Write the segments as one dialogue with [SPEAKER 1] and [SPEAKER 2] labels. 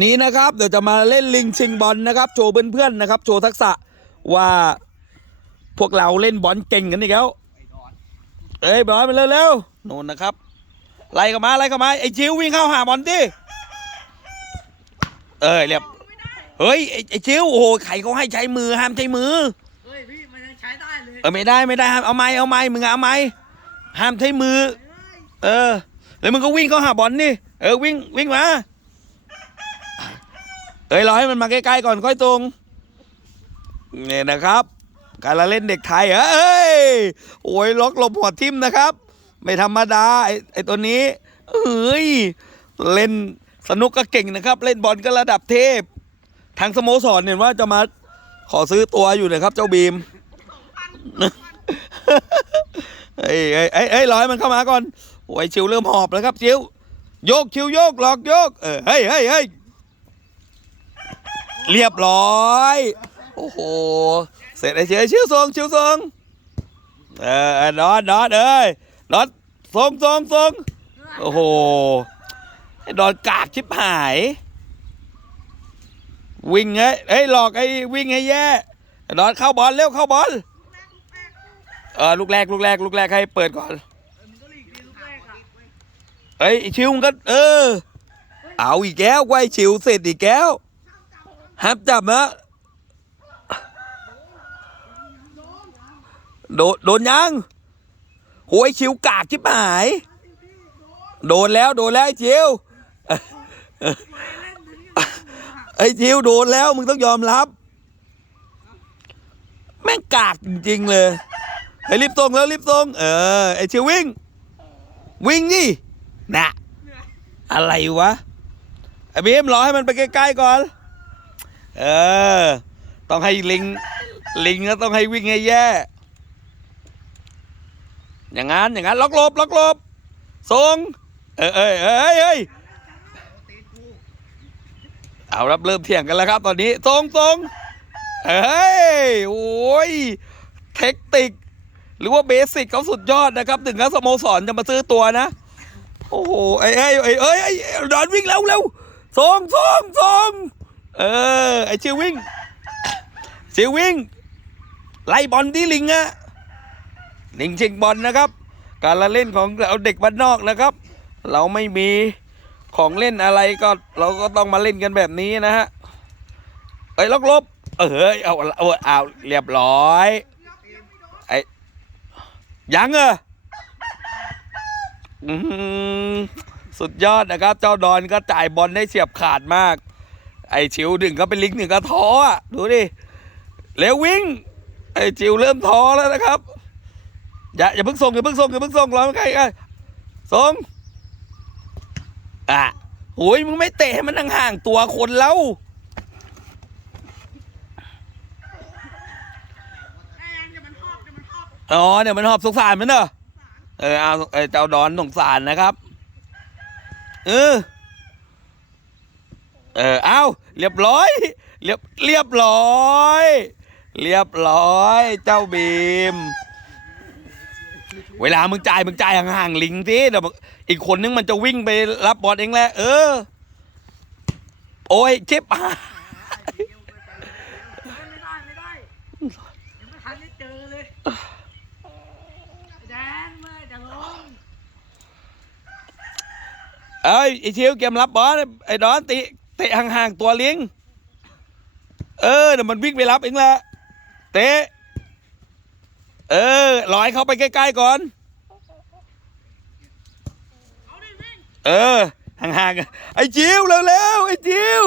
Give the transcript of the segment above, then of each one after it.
[SPEAKER 1] นี้นะครับเดี๋ยวจะมาเล่นลิงชิงบอลนะครับโชว์เพื่อนๆนะครับ โชว์ทักษะว่าพวกเราเล่นบอลเก่งกันอีกแล้วเอ้ยบอลมาเร็วๆนู่นนะครับไล่กันมาไล่กันมาไอ้จิววิ่งเข้าหาบอลดิเอ้ยเรียบเฮ้ยไอ้จิวโอ้โหใครเขาให้ใช้มือห้ามใช้มือ
[SPEAKER 2] เฮ้ยพี่มันใช้ได้เลย
[SPEAKER 1] เออไม่ได้ไม่ได้เอาไม้เอาไม้มึงเอาไม้ห้ามใช้มือ เออ แล้วมึงก็วิ่งเข้าหาบอลนี่เออวิ่งวิ่งมา เอ้ยรอให้มันมาใกล้ๆก่อนค่อยตรงเนี่ยนะครับ การละเล่นเด็กไทยเอ้ยโอ้ยล็อกหลบหัวทิมนะครับ ไม่ธรรมดาไอ้ไอ้ตัวนี้เอ้ยเล่นสนุกก็เก่งนะครับ เล่นบอลก็ระดับเทพ ทางสโมสรเห็นว่าจะมาขอซื้อตัวอยู่นะครับ เจ้าบีมเอ้ยเอ้ยเอ้ยเอ้ยรอให้มันเข้ามาก่อนโอ้ยชิวเริ่มหอบแล้วครับชิวโยกชิวโยกหลอกโยกเออเฮ้ยเฮ้ยเฮ้ย เรียบร้อย โอ้โห เสร็จไอ้เชียวชิวทรงชิวทรงเออเอนอนนอนเอ้ยนอนทรงทรงทรงโอ้โหไอ้ดอนกากชิบหาย วิ่งไงเฮ้ยหลอกไอ้วิ่งให้แย่ไอ้ดอนเข้าบอลเร็วเข้าบอลเออลูกแรกลูกแรกลูกแรกให้เปิดก่อนเอ้ยไอ้ชิวมันก็เออ เอาอีกแก้วไว้ชิวเสร็จอีกแก้ว ห้ามจับนะโดนโดนยังโอ้ยชิวกากชิบหาย โดนแล้วโดนแล้วไอ้ชิวไอ้ชิวโดนแล้วมึงต้องยอมรับ แม่งกากจริงๆเลยไอ้รีบส่งแล้วรีบส่งเออไอ้ชิววิ่ง วิ่งนี่นะอะไรวะไอ้บีมรอให้มันไปใกล้ๆก่อน เออ ต้องให้ลิง ลิงก็ต้องให้วิ่งให้แย่ อย่างนั้นอย่างนั้นล็อกลบล็อกลบส่งเอ้ยเอ้ยเอ้ยเอ้ยเอารับเริ่มเถียงกันแล้วครับ ตอนนี้ส่งส่งเอ้ยโอ้ยเทคนิคหรือว่าเบสิกเขาสุดยอดนะครับ ถึงกับสโมสรจะมาซื้อตัวนะ โอ้โหไอ้ไอ้ไอ้ไอ้ไอ้ไอ้ดอนวิ่งเร็วเร็วส่งส่งส่ง เออ ไอ้ชิววิ่งชิววิ่ง ไล่บอลที่ลิงอะลิงชิงบอลนะครับ การละเล่นของเราเด็กบ้านนอกนะครับ เราไม่มีของเล่นอะไรก็เราก็ต้องมาเล่นกันแบบนี้นะฮะเอ้ล็อกลบเออเฮ้ยเอาเอาเอาเรียบร้อยไอ้ยังเออื้อหือสุดยอดนะครับ เจ้าดอนก็จ่ายบอลได้เฉียบขาดมาก ไอ้ชิวหนึ่งก็เป็นลิงหนึ่งก็ท้ออะดูดิเร็ววิ่ง ไอ้จิวเริ่มท้อแล้วนะครับ อย่าอย่าเพิ่งส่งอย่าเพิ่งส่งอย่าเพิ่งส่งรอใกล้ใกล้ส่งอะโอ้ยมึงไม่เตะให้มันห่างๆตัวคนแล้ว
[SPEAKER 2] อ๋อเดี๋ยวมันหอบ
[SPEAKER 1] อ๋อเนี่ยมันหอบสงสารมันเนอะเออเอาเออเจ้าดอนสงสารนะครับ เออ เออเอาเรียบร้อย เรียบเรียบร้อย เรียบร้อย เจ้าบีม เวลามึงจ่ายมึงจ่ายห่างๆลิงสิเดี๋ยวมึงอีกคนนึงมันจะวิ่งไปรับบอลเองแหละเออ โอ้ยเจ็บ
[SPEAKER 2] ไม่ได้ไม่ได้ยังไม่ทันได้เจอเลยแดนเมื่อจะลง
[SPEAKER 1] เอ้ยไอชิวเกมรับบอลไอ้ดอนติเตะห่างๆตัวลิงเออเดี๋ยวมันวิ่งไปรับเองแหละเตะ เออรอให้เขาไปใกล้ๆก่อน
[SPEAKER 2] เอ
[SPEAKER 1] อ ห่างๆไอ้จิวเร็วๆไอ้จิว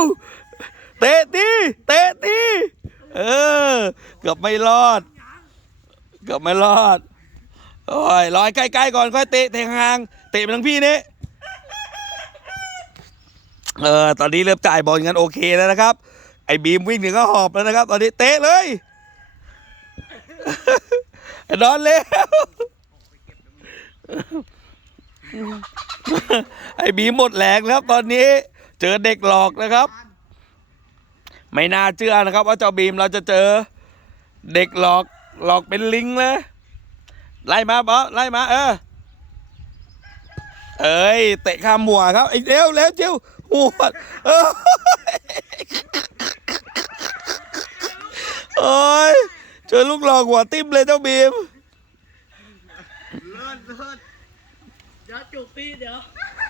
[SPEAKER 1] เตะตีเตะตีเออ เกือบไม่รอด เกือบไม่รอดโอ้ยรอให้ใกล้ๆก่อนค่อยเตะเตะห่างๆเตะไปทางพี่นี่ เออตอนนี้เริ่มจ่ายบอลกันโอเคแล้วนะครับ ไอ้บีมวิ่งถึงก็หอบแล้วนะครับ ตอนนี้เตะเลยนอนแล้วไอ้บีมหมดแรงแล้วตอนนี้ เจอเด็กหลอกนะครับ ไม่น่าเชื่อนะครับ ว่าเจ้าบีมเราจะเจอ เด็กหลอกหลอกเป็นลิงเลยไล่มาบอสไล่มา เออ เอ้ยเตะข้ามหัวครับไอ้เร็วเร็วเจ้า วดเออโอ้ยเจอลูกหลอกหัวติ้มเลยเจ้าบีม
[SPEAKER 2] เลิศเลิศเดี๋ยวจุกตีเดี๋ยว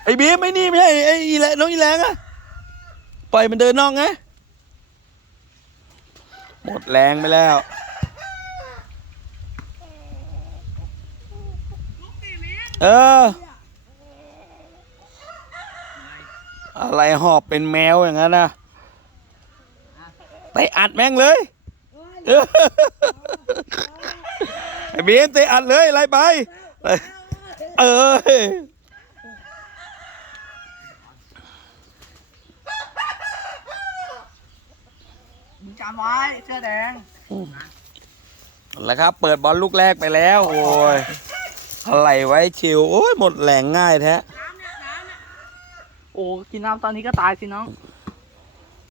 [SPEAKER 1] ไอ้บีมไอ้นี่ไม่ใช่ไอ้อีแลน้องอีแรงอะปล่อยมันเดินนอกไงหมดแรงไปแล้ว
[SPEAKER 2] ลุกตีเลี้ยง
[SPEAKER 1] เออ อะไรหอบเป็นแมวอย่างนั้นนะไปอัดแม่งเลยเออไอ้บีมเตะอัดเลยไล่ไป เออ
[SPEAKER 2] มึงจำไว้เสื้อแดง
[SPEAKER 1] แล้วครับ เปิดบอลลูกแรกไปแล้ว โอ้ยอะไรไว้ชิว โอ้ย หมดแรงง่ายแท้
[SPEAKER 2] น้ำเนี่ยน้ำเนี่ย โอ้กินน้ำตอนนี้ก็ตายสิน้อง